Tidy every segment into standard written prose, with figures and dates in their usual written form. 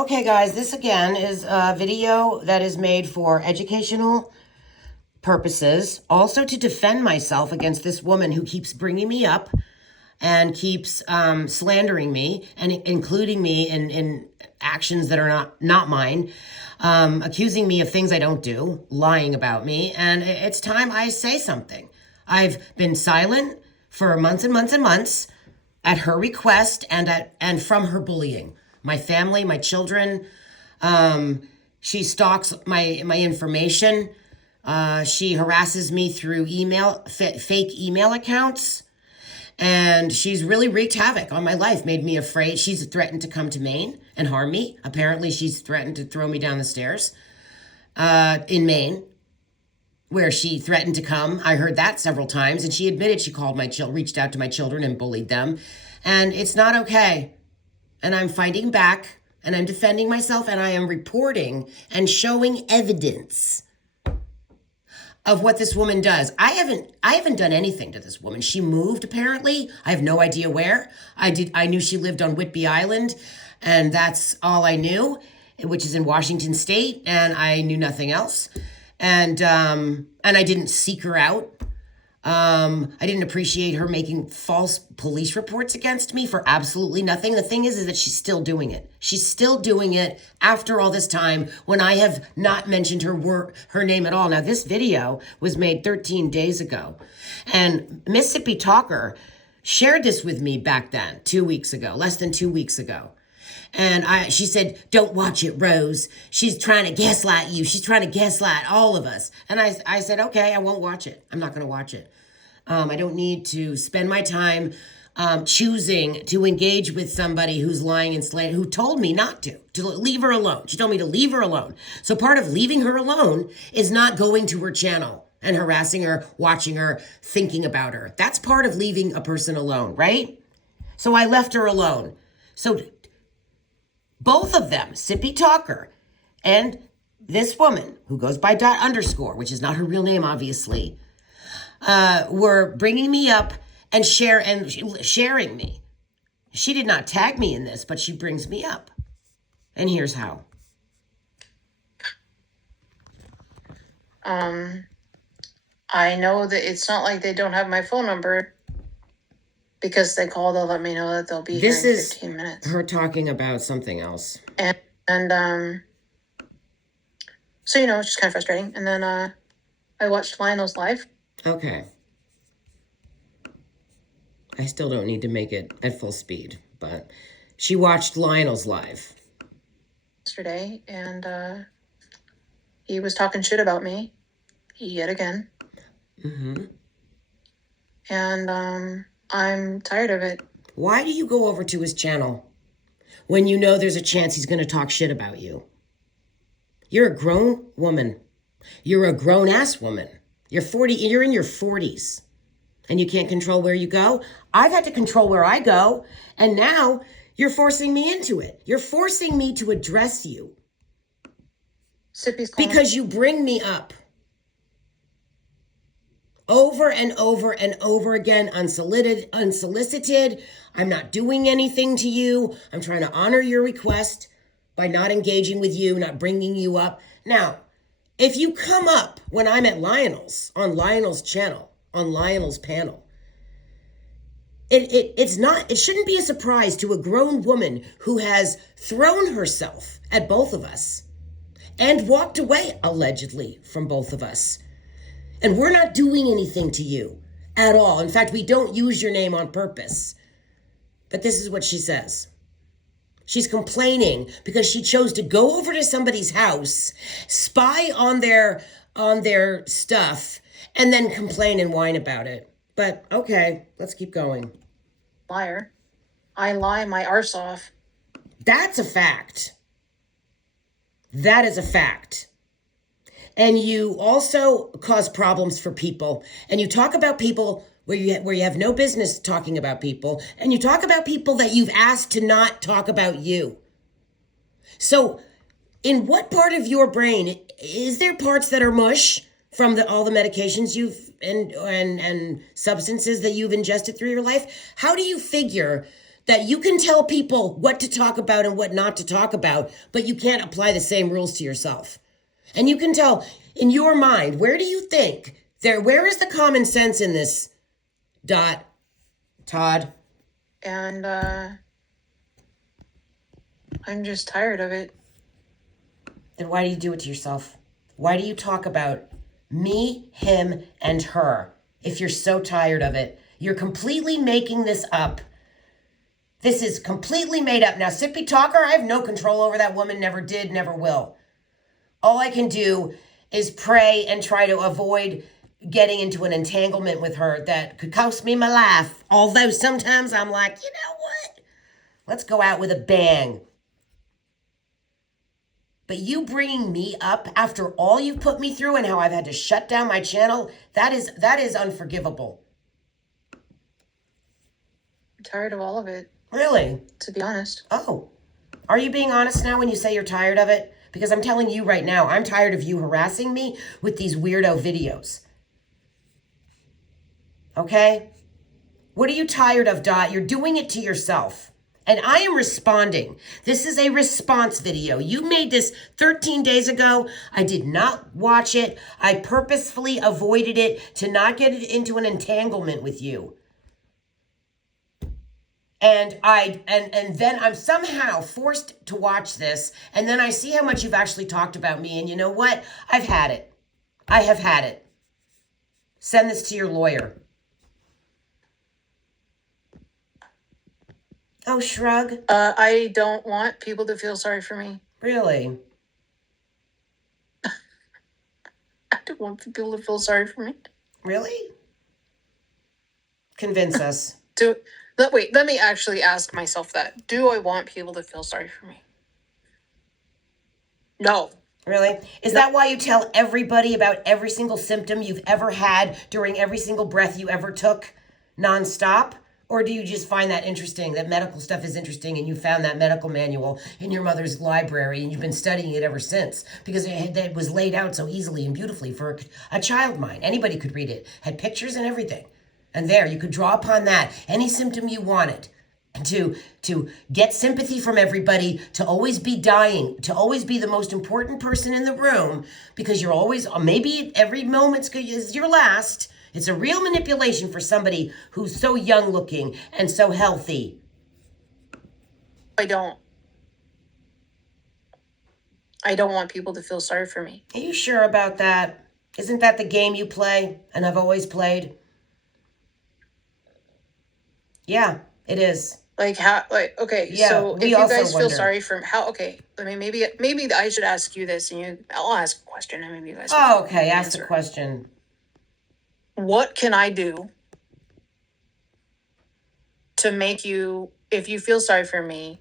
Okay, guys, this again is a video that is made for educational purposes, also to defend myself against this woman who keeps bringing me up and keeps slandering me and including me in actions that are not mine, accusing me of things I don't do, lying about me, and it's time I say something. I've been silent for months and months and months at her request and from her bullying. My family, my children, she stalks my information. She harasses me through fake email accounts. And she's really wreaked havoc on my life, made me afraid. She's threatened to come to Maine and harm me. Apparently, she's threatened to throw me down the stairs in Maine, where she threatened to come. I heard that several times, and she admitted she reached out to my children and bullied them. And it's not okay. And I'm fighting back, and I'm defending myself, and I am reporting and showing evidence of what this woman does. I haven't done anything to this woman. She moved, apparently. I have no idea where. I knew she lived on Whidbey Island, and that's all I knew, which is in Washington State, and I knew nothing else. And I didn't seek her out. I didn't appreciate her making false police reports against me for absolutely nothing. The thing is that she's still doing it. She's still doing it after all this time when I have not mentioned her name at all. Now, this video was made 13 days ago, and Mississippi Talker shared this with me back then, 2 weeks ago, less than 2 weeks ago. And she said, "Don't watch it, Rose. She's trying to gaslight you. She's trying to gaslight all of us." And I said, okay, I won't watch it. I'm not going to watch it. I don't need to spend my time choosing to engage with somebody who's lying and slandering, who told me not to leave her alone. She told me to leave her alone. So part of leaving her alone is not going to her channel and harassing her, watching her, thinking about her. That's part of leaving a person alone, right? So I left her alone. So both of them, Sippy Talker and this woman who goes by _, which is not her real name, obviously, were bringing me up and sharing me. She did not tag me in this, but she brings me up. And here's how. I know that it's not like they don't have my phone number. Because they call, they'll let me know that they'll be here in 15 minutes. This is her talking about something else. And so, it's just kind of frustrating. And then I watched Lionel's live. Okay. I still don't need to make it at full speed, but she watched Lionel's live yesterday, and he was talking shit about me yet again. Mm-hmm. And I'm tired of it. Why do you go over to his channel when you know there's a chance he's going to talk shit about you? You're a grown woman. You're a grown-ass woman. You're in your 40s, and you can't control where you go. I've had to control where I go, and now you're forcing me into it. You're forcing me to address you. Sippy's calling. Because you bring me up. Over and over and over again, unsolicited. I'm not doing anything to you. I'm trying to honor your request by not engaging with you, not bringing you up. Now, if you come up when I'm at Lionel's, on Lionel's channel, on Lionel's panel, it shouldn't be a surprise to a grown woman who has thrown herself at both of us and walked away, allegedly, from both of us. And we're not doing anything to you at all. In fact, we don't use your name on purpose. But this is what she says. She's complaining because she chose to go over to somebody's house, spy on their stuff, and then complain and whine about it. But okay, let's keep going. Liar. I lie my arse off. That's a fact. That is a fact. And you also cause problems for people. And you talk about people where you have no business talking about people. And you talk about people that you've asked to not talk about you. So in what part of your brain, is there parts that are mush from all the medications and substances that you've ingested through your life? How do you figure that you can tell people what to talk about and what not to talk about, but you can't apply the same rules to yourself. And you can tell in your mind, where do you think where is the common sense in this, Todd? And I'm just tired of it. Then why do you do it to yourself? Why do you talk about me, him, and her if you're so tired of it? You're completely making this up. This is completely made up. Now, Sippy Talker, I have no control over that woman, never did, never will. All I can do is pray and try to avoid getting into an entanglement with her that could cost me my life. Although sometimes I'm like, you know what? Let's go out with a bang. But you bringing me up after all you've put me through and how I've had to shut down my channel, that is unforgivable. I'm tired of all of it. Really? To be honest. Oh. Are you being honest now when you say you're tired of it? Because I'm telling you right now, I'm tired of you harassing me with these weirdo videos. Okay? What are you tired of, Dot? You're doing it to yourself. And I am responding. This is a response video. You made this 13 days ago. I did not watch it. I purposefully avoided it to not get into an entanglement with you. And then I'm somehow forced to watch this, and then I see how much you've actually talked about me, and you know what? I've had it. I have had it. Send this to your lawyer. Oh, shrug. I don't want people to feel sorry for me. Really? I don't want people to feel sorry for me. Really? Convince us. Wait, let me actually ask myself that. Do I want people to feel sorry for me? No. Really? Is that why you tell everybody about every single symptom you've ever had during every single breath you ever took nonstop? Or do you just find that interesting, that medical stuff is interesting, and you found that medical manual in your mother's library and you've been studying it ever since because it was laid out so easily and beautifully for a child mind? Anybody could read it. Had pictures and everything. And there, you could draw upon that, any symptom you wanted, and to get sympathy from everybody, to always be dying, to always be the most important person in the room, because you're always, maybe every moment is your last. It's a real manipulation for somebody who's so young looking and so healthy. I don't want people to feel sorry for me. Are you sure about that? Isn't that the game you play and have always played? Yeah, it is. Like how? Like okay. Yeah, so if you guys feel sorry for how? Okay. I mean, maybe I should ask you this, and I'll ask a question, and maybe you guys. Oh, okay. Ask the question. What can I do to make you, if you feel sorry for me,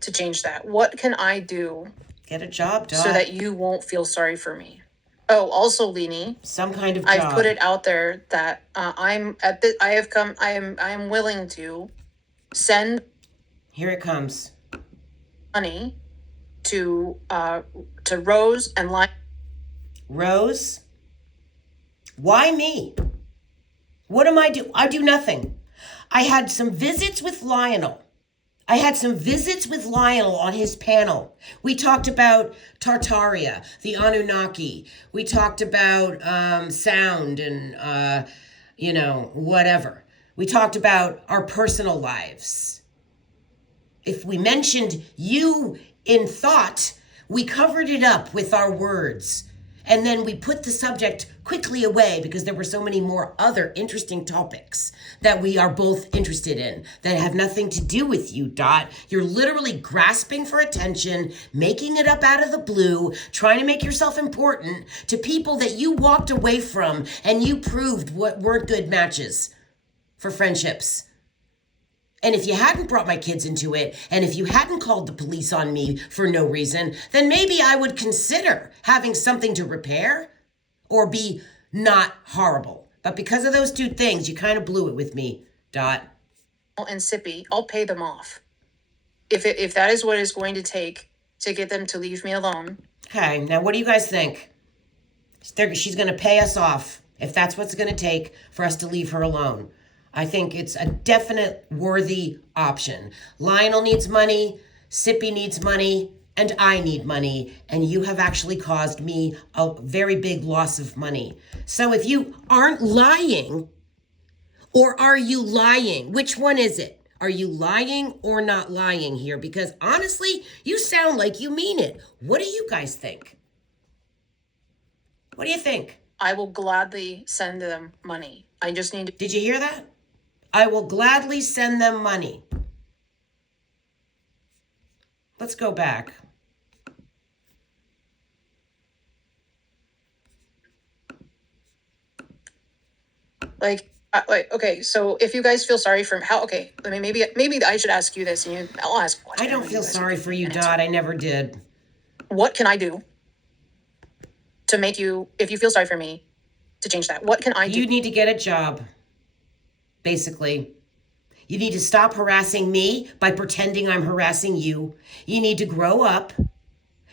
to change that? What can I do? Get a job, Dot. So that you won't feel sorry for me. Oh, also, Leanie. Some kind of job. I've put it out there that I am willing to send. Here it comes. Money to Rose and Lionel. Rose? Why me? What am I do? I do nothing. I had some visits with Lionel. on his panel. We talked about Tartaria, the Anunnaki. We talked about sound and, whatever. We talked about our personal lives. If we mentioned you in thought, we covered it up with our words. And then we put the subject quickly away because there were so many more other interesting topics that we are both interested in that have nothing to do with you, Dot. You're literally grasping for attention, making it up out of the blue, trying to make yourself important to people that you walked away from and you proved what weren't good matches for friendships. And if you hadn't brought my kids into it, and if you hadn't called the police on me for no reason, then maybe I would consider having something to repair or be not horrible. But because of those two things, you kind of blew it with me, Dot. And Sippy, I'll pay them off. If that is what it's going to take to get them to leave me alone. Okay, now what do you guys think? She's going to pay us off if that's what's going to take for us to leave her alone. I think it's a definite worthy option. Lionel needs money, Sippy needs money, and I need money, and you have actually caused me a very big loss of money. So if you aren't lying, or are you lying? Which one is it? Are you lying or not lying here? Because honestly, you sound like you mean it. What do you guys think? What do you think? I will gladly send them money. I just need to... Did you hear that? I will gladly send them money. Let's go back. Okay, so if you guys feel sorry for how, okay, I mean, maybe I should ask you this, and I'll ask a question. I don't feel sorry for you, Dot. I never did. What can I do to make you, if you feel sorry for me, to change that? What can I do? You need to get a job, basically. You need to stop harassing me by pretending I'm harassing you. You need to grow up.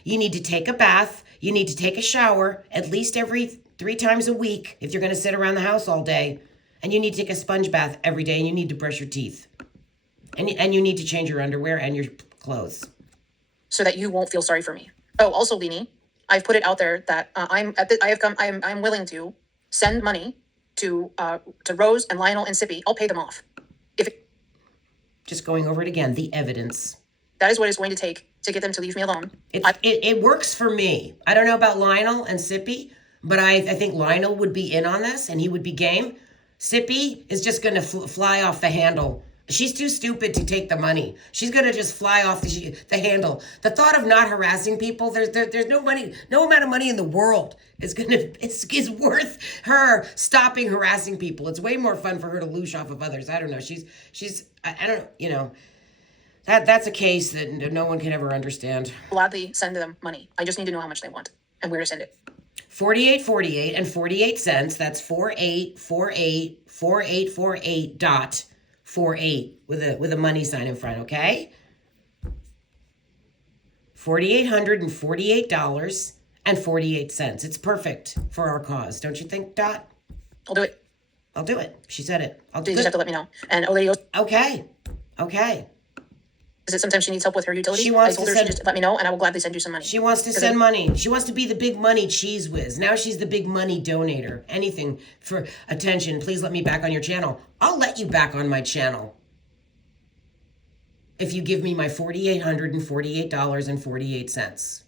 You need to take a bath. You need to take a shower at least every 3 times a week if you're going to sit around the house all day. And you need to take a sponge bath every day, and you need to brush your teeth. And you need to change your underwear and your clothes. So that you won't feel sorry for me. Oh, also, Leanie, I've put it out there that I'm willing to send money to Rose and Lionel and Sippy. I'll pay them off. Just going over it again, the evidence. That is what it's going to take to get them to leave me alone. It works for me. I don't know about Lionel and Sippy, but I think Lionel would be in on this, and he would be game. Sippy is just going to fly off the handle. She's too stupid to take the money. She's going to just fly off the handle. The thought of not harassing people, there's no money, no amount of money in the world is worth her stopping harassing people. It's way more fun for her to loosh off of others. I don't know. I don't, you know, that's a case that no one can ever understand. Gladly send them money. I just need to know how much they want and where to send it. 48.48 and 48 cents. That's 484848.48 with a money sign in front, okay? $4,848.48. It's perfect for our cause, don't you think, Dot? I'll do it. I'll do it. She said it. I'll do it. You just have to let me know. And Olady goes, okay. Is it sometimes she needs help with her utilities? She wants I told to her she just let me know, and I will gladly send you some money. She wants to send money. She wants to be the big money cheese whiz. Now she's the big money donator. Anything for attention. Please let me back on your channel. I'll let you back on my channel if you give me my $4,848.48.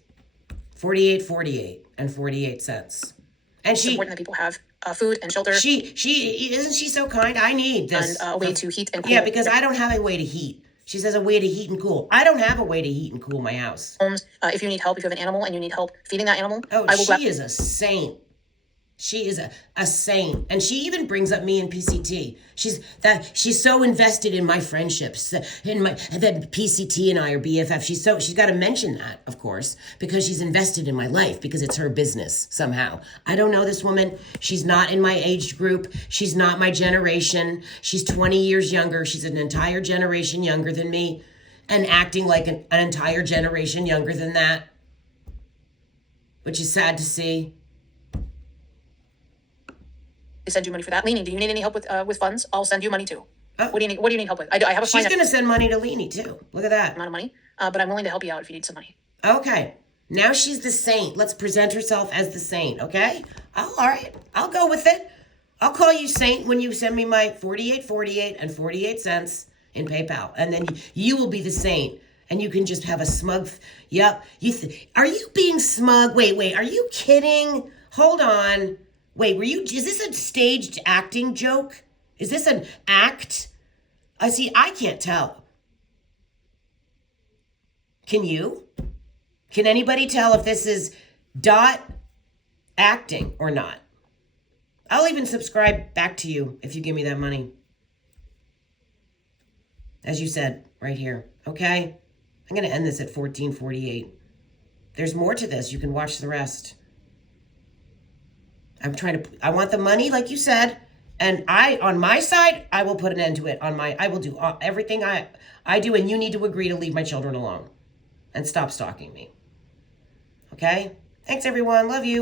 $48.48. And it's important that people have food and shelter. She isn't she so kind? I need this. And a way to heat and cool. Yeah, because I don't have a way to heat. She says a way to heat and cool. I don't have a way to heat and cool my house. Homes, if you need help, if you have an animal and you need help feeding that animal, she is a saint. She is a saint. And she even brings up me in PCT. She's so invested in my friendships. That PCT and I are BFF. She's got to mention that, of course, because she's invested in my life, because it's her business somehow. I don't know this woman. She's not in my age group. She's not my generation. She's 20 years younger. She's an entire generation younger than me, and acting like an entire generation younger than that, which is sad to see. They send you money for that. Leanie, do you need any help with funds? I'll send you money too. Oh. What do you need help with? I have a She's going to send money to Leanie too. Look at that. Amount of money, but I'm willing to help you out if you need some money. Okay. Now she's the saint. Let's present herself as the saint, okay? All right. I'll go with it. I'll call you saint when you send me my $48.48 and 48 cents in PayPal. And then you will be the saint. And you can just have a smug... Yep. Are you being smug? Wait. Are you kidding? Hold on. Wait, is this a staged acting joke? Is this an act? I can't tell. Can you? Can anybody tell if this is Dot acting or not? I'll even subscribe back to you if you give me that money. As you said, right here, okay? I'm going to end this at 14:48. There's more to this. You can watch the rest. I want the money, like you said, and on my side, I will put an end to it. I will do everything I do, and you need to agree to leave my children alone and stop stalking me. Okay? Thanks, everyone. Love you.